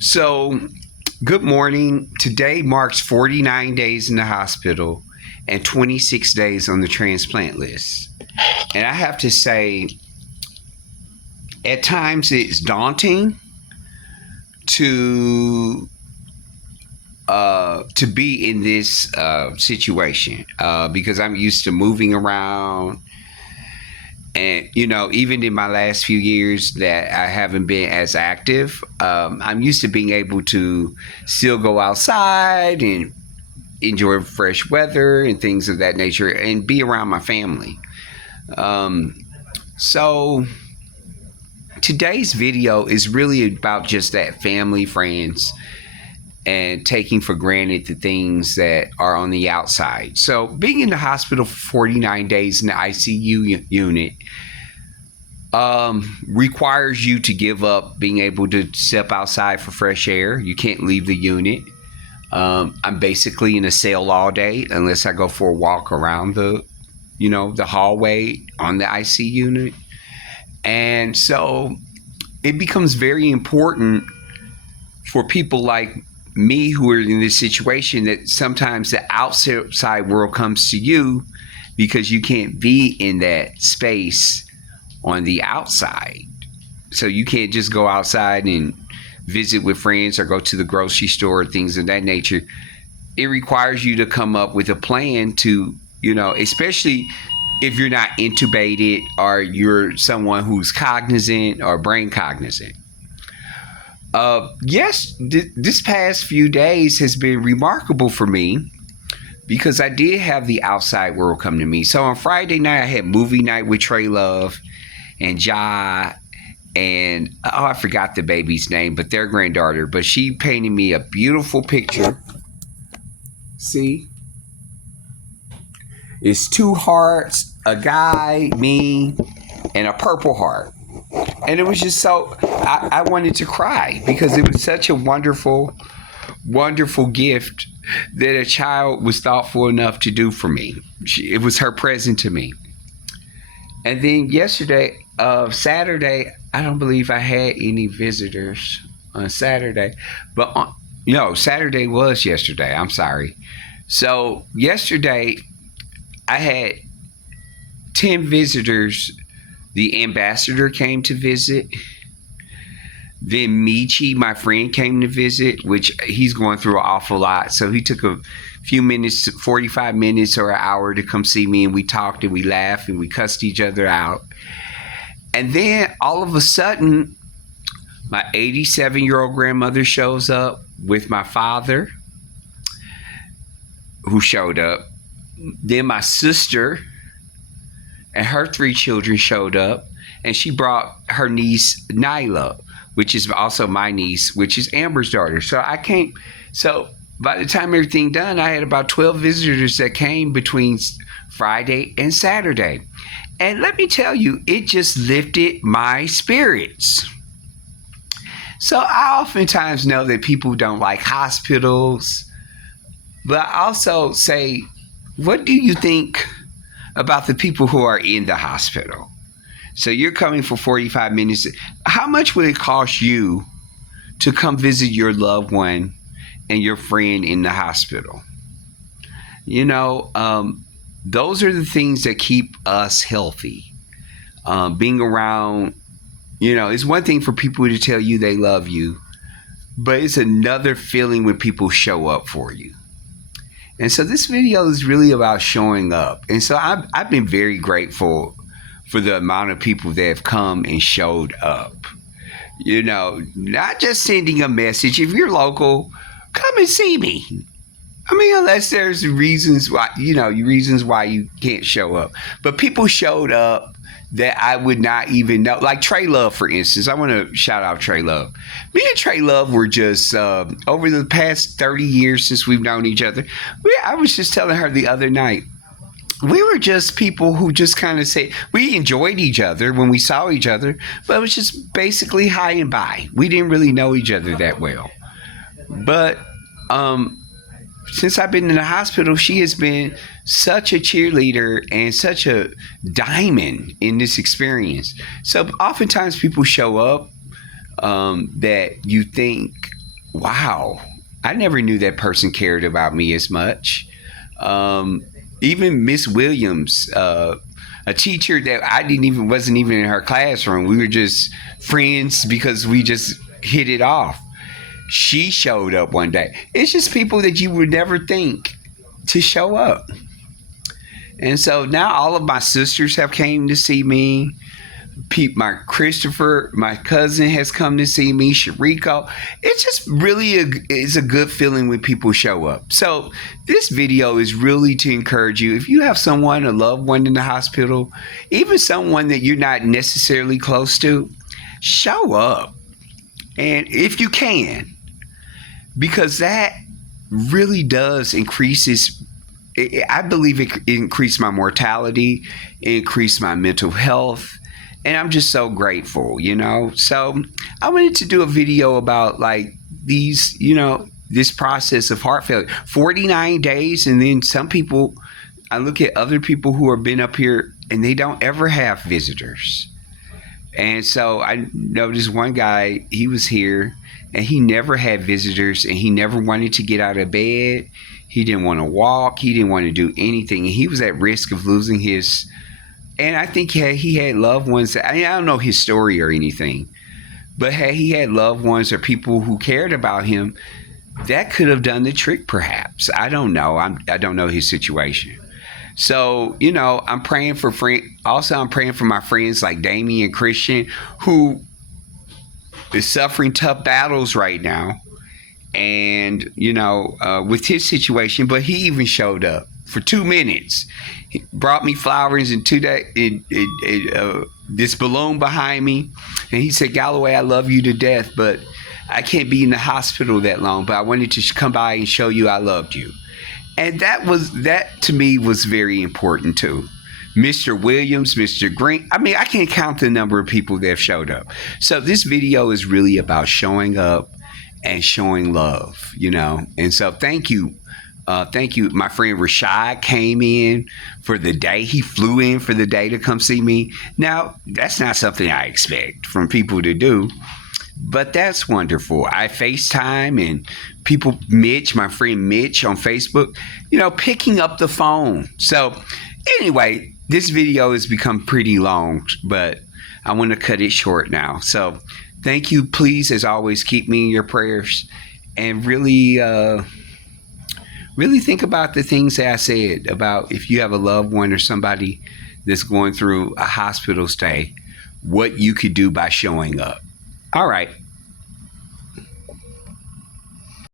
So, good morning. Today marks 49 days in the hospital and 26 days on the transplant list. And I have to say, at times it's daunting to to be in this situation because I'm used to moving around. And even in my last few years that I haven't been as active, I'm used to being able to still go outside and enjoy fresh weather and things of that nature and be around my family. Um, so today's video is really about just that family, friends, and taking for granted the things that are on the outside. So being in the hospital for 49 days in the ICU unit requires you to give up being able to step outside for fresh air. You can't leave the unit. I'm basically in a cell all day unless I go for a walk around the hallway on the IC unit. And so it becomes very important for people like me who are in this situation that sometimes the outside world comes to you because you can't be in that space on the outside. So you can't just go outside and visit with friends or go to the grocery store, things of that nature. It requires you to come up with a plan to, especially if you're not intubated or you're someone who's cognizant or brain cognizant. This past few days has been remarkable for me because I did have the outside world come to me. So on Friday night, I had movie night with Trey Love and Ja, and I forgot the baby's name, but their granddaughter. But she painted me a beautiful picture. See, it's two hearts, a guy, me, and a purple heart. And it was just so I wanted to cry because it was such a wonderful, wonderful gift that a child was thoughtful enough to do for me. It was her present to me. And then Saturday, I don't believe I had any visitors on Saturday, but no, Saturday was yesterday. I'm sorry. So yesterday, I had 10 visitors. The ambassador came to visit. Then Michi, my friend, came to visit, which he's going through an awful lot. So he took a few minutes, 45 minutes or an hour to come see me, and we talked and we laughed and we cussed each other out. And then all of a sudden, my 87-year-old grandmother shows up with my father, who showed up. Then my sister and her 3 children showed up, and she brought her niece Nyla, which is also my niece, which is Amber's daughter. So by the time everything done, I had about 12 visitors that came between Friday and Saturday. And let me tell you, it just lifted my spirits. So I oftentimes know that people don't like hospitals, but I also say, what do you think about the people who are in the hospital? So you're coming for 45 minutes. How much would it cost you to come visit your loved one and your friend in the hospital? Those are the things that keep us healthy. Being around, it's one thing for people to tell you they love you, but it's another feeling when people show up for you. And so this video is really about showing up. And so I've been very grateful for the amount of people that have come and showed up. Not just sending a message. If you're local, come and see me. I mean, unless there's reasons why you can't show up. But people showed up that I would not even know. Like Trey Love, for instance. I want to shout out Trey Love. Me and Trey Love were just, over the past 30 years since we've known each other, I was just telling her the other night, we were just people who just kind of say, we enjoyed each other when we saw each other, but it was just basically hi and bye. We didn't really know each other that well. But since I've been in the hospital, she has been such a cheerleader and such a diamond in this experience. So oftentimes people show up that you think wow, I never knew that person cared about me as much. Even Miss Williams, a teacher that I didn't even wasn't even in her classroom. We were just friends because we just hit it off. She showed up one day. It's just people that you would never think to show up. And so now all of my sisters have came to see me. My Christopher, my cousin, has come to see me. Shariko. It's just really it's a good feeling when people show up. So this video is really to encourage you. If you have someone, a loved one in the hospital, even someone that you're not necessarily close to, show up. And if you can, because that really does increases. I believe it increased my mortality, increased my mental health, and I'm just so grateful, So I wanted to do a video about like these, this process of heart failure. 49 days, and then some people, I look at other people who have been up here and they don't ever have visitors. And so I noticed one guy, he was here and he never had visitors and he never wanted to get out of bed. He didn't want to walk. He didn't want to do anything. And he was at risk of losing his. And I think he had loved ones. I don't know his story or anything. But he had loved ones or people who cared about him, that could have done the trick perhaps. I don't know. I don't know his situation. So, I'm praying for also I'm praying for my friends like Damien Christian, who is suffering tough battles right now. And, with his situation, but he even showed up for 2 minutes. He brought me flowers and this balloon behind me. And he said, Galloway, I love you to death, but I can't be in the hospital that long, but I wanted to come by and show you I loved you. And that to me was very important too. Mr. Williams, Mr. Green. I mean, I can't count the number of people that have showed up. So this video is really about showing up and showing love, And so thank you. Thank you. My friend Rashad came in for the day. He flew in for the day to come see me. Now, that's not something I expect from people to do. But that's wonderful. I FaceTime and people, my friend Mitch on Facebook, picking up the phone. So anyway, this video has become pretty long, but I want to cut it short now. So thank you. Please, as always, keep me in your prayers and really, really think about the things that I said about if you have a loved one or somebody that's going through a hospital stay, what you could do by showing up. All right.